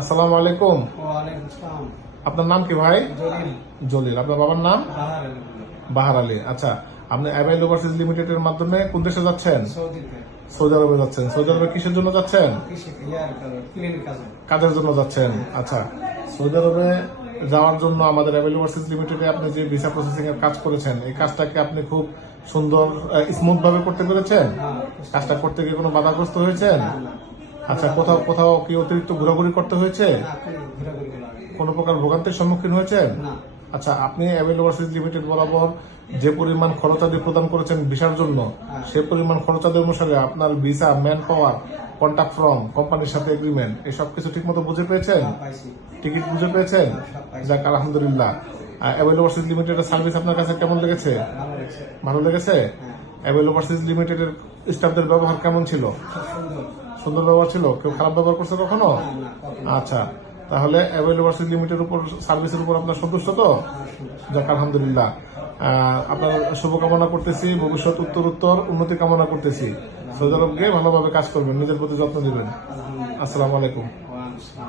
আসসালামু আলাইকুম। ওয়ালাইকুম আসসালাম। আপনার নাম কি ভাই? জলিল। জলিল। আপনার বাবার নাম? বাহার আলী। বাহার আলী। আচ্ছা, আপনি অ্যাভাইল ওভারসিজ লিমিটেডের মাধ্যমে কোন দেশে যাচ্ছেন? সৌদিতে। সৌদি আরবে যাচ্ছেন। সৌদি আরবে কিসের জন্য যাচ্ছেন? ক্লিনিক কাজে। কাজের জন্য যাচ্ছেন। আচ্ছা, সৌদি আরবে যাওয়ার জন্য আমাদের অ্যাভাইল ওভারসিজ লিমিটেডে আপনি যে ভিসা প্রসেসিং এর কাজ করেছেন, এই কাজটাকে আপনি খুব সুন্দর স্মুথ ভাবে করতে পেরেছেন? কাজটা করতে গিয়ে কোনো বাধাগ্রস্ত হয়েছেন? আচ্ছা, কোথাও কোথাও কি অতিরিক্ত ঘোরাঘুরি করতে হয়েছে? কোনো প্রকার ভোগান্তির সম্মুখীন হয়েছেন? আচ্ছা, আপনি অ্যাভেল ওভারসিজ লিমিটেড বরাবর যে পরিমাণ খরচাদি প্রদান করেছেন ভিসার জন্য, সে পরিমাণ খরচাদি অনুসারে আপনার visa, man power, contact form, কোম্পানির সাথে এগ্রিমেন্ট, এই সব কিছু ঠিক মতো বুঝে পেয়েছেন? টিকিট বুঝে পেয়েছেন? যাক, আলহামদুলিল্লাহ। অ্যাভেল ওভারসিজ লিমিটেডের সার্ভিস আপনার কাছে কেমন লেগেছে? ভালো লেগেছে? অ্যাভেল ওভারসিজ লিমিটেডের স্টাফদের ব্যবহার কেমন ছিল? সুন্দর ব্যবহার ছিল? কেউ খারাপ ব্যবহার করছে কখনো? আচ্ছা, তাহলে অ্যাভেল ওভারসিজ লিমিটেডের উপর, সার্ভিসের উপর আপনার সন্তুষ্ট তো? যাক, আলহামদুলিল্লাহ। আপনার শুভকামনা করতেছি, ভবিষ্যৎ উত্তর উন্নতি কামনা করতেছি। সৌদি আরব গিয়ে ভালোভাবে কাজ করবেন, নিজের প্রতি যত্ন দিবেন। আসসালামু আলাইকুম।